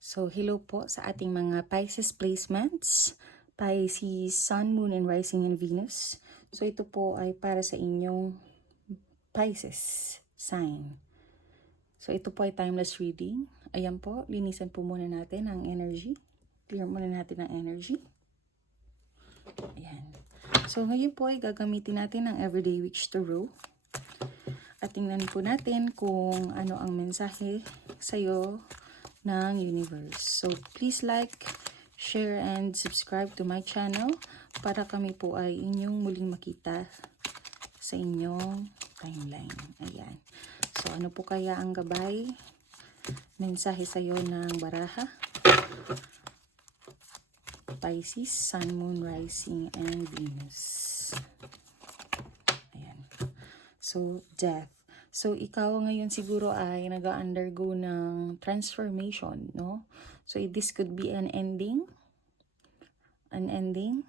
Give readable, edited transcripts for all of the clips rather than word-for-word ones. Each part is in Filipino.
So, hello po sa ating mga Pisces placements. Pisces, Sun, Moon, and Rising in Venus. So, ito po ay para sa inyong Pisces sign. So, ito po ay timeless reading. Ayan po, linisan po muna natin ang energy. Clear muna natin ang energy. Ayan. So, ngayon po ay gagamitin natin ang Everyday Witch Tarot. At tingnan po natin kung ano ang mensahe sa'yo ng universe. So, please like, share, and subscribe to my channel para kami po ay inyong muling makita sa inyong timeline. Ayan. So, ano po kaya ang gabay? Mensahe sa'yo ng baraha? Pisces, Sun, Moon, Rising, and Venus. Ayan. So, death. So, ikaw ngayon siguro ay nag-undergo ng transformation, no? So, this could be an ending. An ending.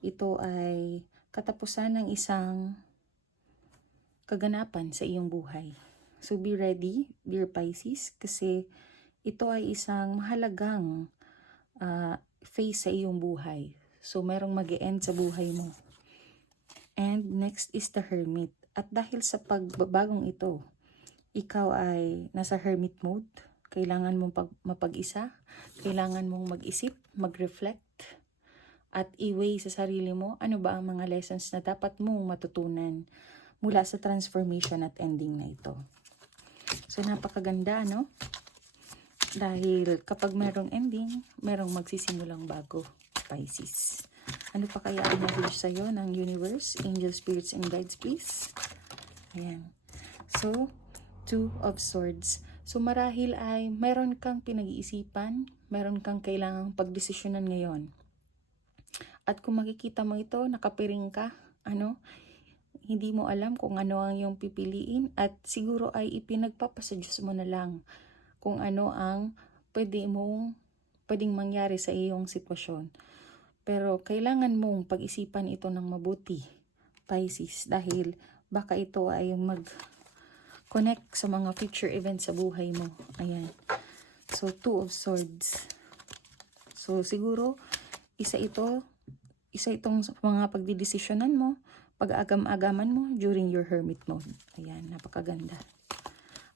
Ito ay katapusan ng isang kaganapan sa iyong buhay. So, be ready, dear Pisces, kasi ito ay isang mahalagang phase sa iyong buhay. So, merong mag-e-end sa buhay mo. And next is the Hermit. At dahil sa pagbabagong ito, ikaw ay nasa hermit mode. Kailangan mong mapag-isa. Kailangan mong mag-isip, mag-reflect, at i-weigh sa sarili mo ano ba ang mga lessons na dapat mong matutunan mula sa transformation at ending na ito. So, napakaganda, no? Dahil kapag merong ending, merong magsisimulang bago, Pisces. Ano pa kaya ang message sa'yo ng universe, angel, spirits, and guides, please? Ayan. So, Two of Swords. So, marahil ay meron kang pinag-iisipan, meron kang kailangang pagdesisyonan ngayon. At kung makikita mo ito, nakapiring ka, hindi mo alam kung ano ang iyong pipiliin at siguro ay ipinagpapasa Diyos mo na lang kung ano ang pwedeng mangyari sa iyong sitwasyon. Pero kailangan mong pag-isipan ito ng mabuti, Pisces, dahil baka ito ay mag-connect sa mga future events sa buhay mo. Ayan. So, Two of Swords. So, siguro, isa itong mga pagdidesisyonan mo, pag-agam-agaman mo during your hermit mode. Ayan, napakaganda.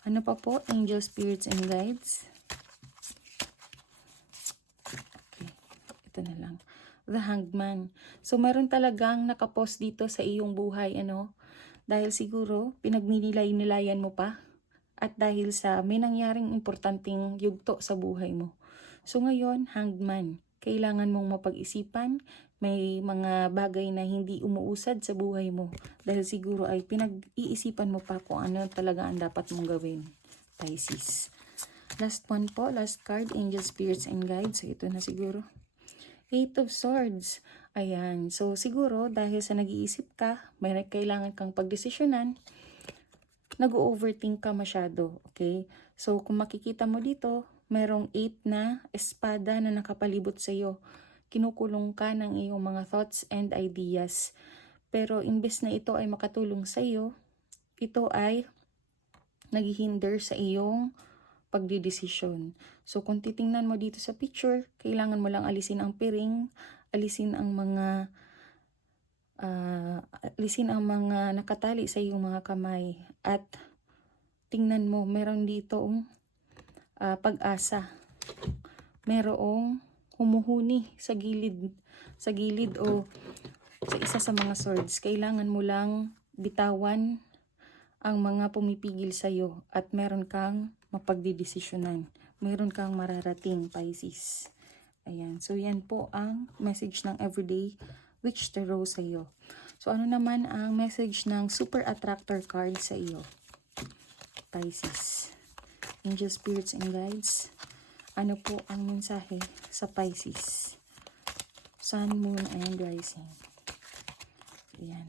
Ano pa po? Angel, spirits, and guides. Okay, ito na lang. The Hanged Man. So, meron talagang nakapost dito sa iyong buhay, dahil siguro, pinagninilay-nilayan mo pa. At dahil sa may nangyaring importanteng yugto sa buhay mo. So, ngayon, Hanged Man. Kailangan mong mapag-isipan, may mga bagay na hindi umuusad sa buhay mo. Dahil siguro ay pinag-iisipan mo pa kung ano talaga ang dapat mong gawin, Pisces. Last one po, last card, Angel, Spirits, and Guides. So, ito na siguro. Eight of Swords. Ayan. So, siguro, dahil sa nag-iisip ka, may kailangan kang pagdesisyonan, nag-overthink ka masyado. Okay? So, kung makikita mo dito, merong 8 na espada na nakapalibot sa iyo. Kinukulong ka ng iyong mga thoughts and ideas. Pero, imbes na ito ay makatulong sa iyo, ito ay naghihinder sa iyong pagdidesisyon. So, kung titingnan mo dito sa picture, kailangan mo lang alisin ang piring, alisin ang mga nakatali sa iyong mga kamay. At tingnan mo, meron ditong pag-asa. Merong humuhuni sa gilid o sa isa sa mga swords. Kailangan mo lang bitawan ang mga pumipigil sa iyo at meron kang mapagdidesisyonan. Meron kang mararating, Pisces. Ayan. So, yan po ang message ng Everyday Witch Tarot sa iyo. So, ano naman ang message ng Super Attractor card sa iyo, Pisces? Angel, Spirits, and Guides. Ano po ang mensahe sa Pisces? Sun, Moon, and Rising. Ayan.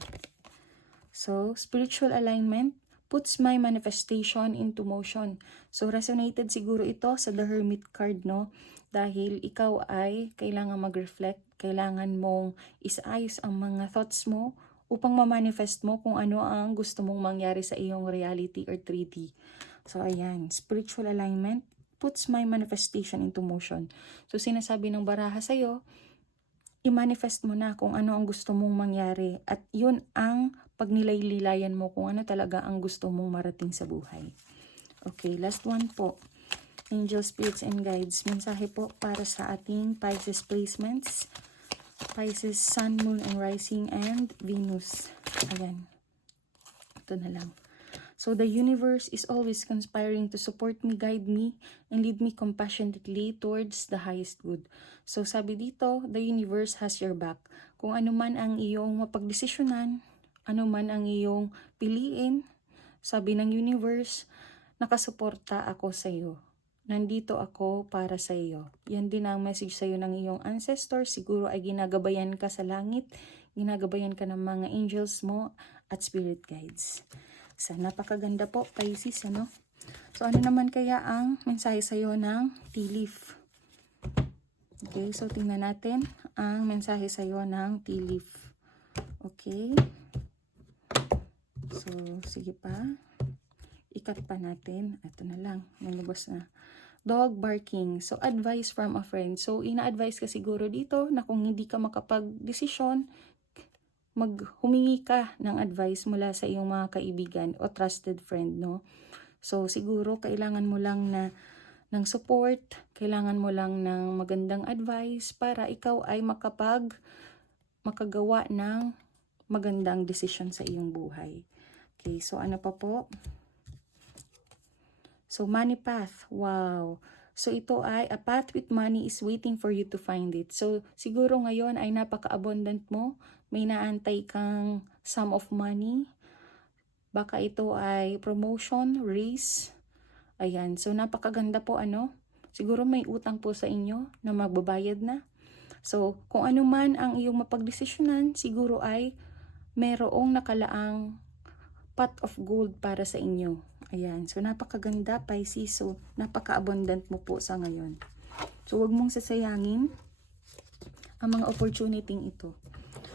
So, spiritual alignment puts my manifestation into motion. So, resonated siguro ito sa The Hermit card, no? Dahil ikaw ay kailangan mag-reflect, kailangan mong isaayos ang mga thoughts mo upang ma-manifest mo kung ano ang gusto mong mangyari sa iyong reality or 3D. So, ayan, spiritual alignment puts my manifestation into motion. So sinasabi ng baraha sa'yo, i-manifest mo na kung ano ang gusto mong mangyari at yun ang pagnilay-lilayan mo kung ano talaga ang gusto mong marating sa buhay. Okay, last one po. Angel Spirits and Guides. Mensahe po para sa ating Pisces placements. Pisces, Sun, Moon, and Rising, and Venus. Ayan. Ito na lang. So the universe is always conspiring to support me, guide me, and lead me compassionately towards the highest good. So sabi dito, the universe has your back. Kung ano man ang iyong mapagdesisyonan, ano man ang iyong piliin, sabi ng universe, nakasuporta ako sa iyo. Nandito ako para sa iyo. Yan din ang message sa iyo ng iyong ancestors. Siguro ay ginagabayan ka sa langit, ginagabayan ka ng mga angels mo at spirit guides. So, napakaganda po, Pisces, ano? So, ano naman kaya ang mensahe sa iyo ng tea leaf? Okay, so tingnan natin ang mensahe sa iyo ng tea leaf. Okay. So, sige pa. Ikat pa natin. Ito na lang. Nalabas na. Dog barking. So, advice from a friend. So, ina-advise ka siguro dito na kung hindi ka makapag-desisyon, humingi ka ng advice mula sa iyong mga kaibigan o trusted friend, no? So, siguro kailangan mo lang ng support, kailangan mo lang ng magandang advice para ikaw ay makagawa ng magandang desisyon sa iyong buhay. Okay, so ano pa po? So, money path. Wow. So, ito ay, a path with money is waiting for you to find it. So, siguro ngayon ay napaka-abundant mo. May naantay kang sum of money. Baka ito ay promotion, raise. Ayan. So, napakaganda po, ano? Siguro may utang po sa inyo na magbabayad na. So, kung ano man ang iyong mapagdesisyonan, siguro ay merong nakalaang pot of gold para sa inyo. Ayan. So, napakaganda, Pisces. So, napaka-abundant mo po sa ngayon. So, wag mong sasayangin ang mga opportunity ito.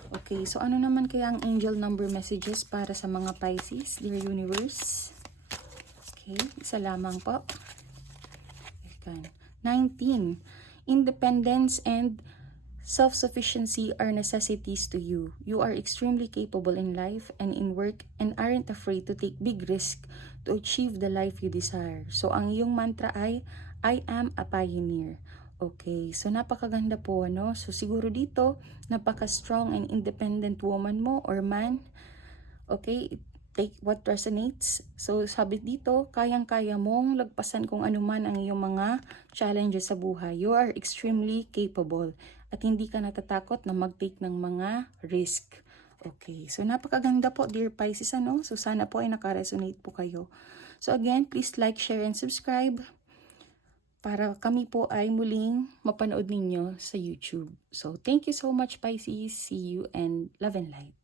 Okay. So, ano naman kaya ang angel number messages para sa mga Pisces, dear universe? Okay. Isa lamang po. 19. Independence and self-sufficiency are necessities to you. You are extremely capable in life and in work and aren't afraid to take big risks to achieve the life you desire. So, ang iyong mantra ay, I am a pioneer. Okay, so napakaganda po, ano? So, siguro dito, napaka-strong and independent woman mo or man. Okay, take what resonates. So, sabi dito, kayang-kaya mong lagpasan kung ano man ang iyong mga challenges sa buhay. You are extremely capable. At hindi ka natatakot na mag-take ng mga risk. Okay, so napakaganda po, dear Pisces, ano? So, sana po ay nakaresonate po kayo. So, again, please like, share, and subscribe para kami po ay muling mapanood ninyo sa YouTube. So, thank you so much, Pisces. See you and love and light.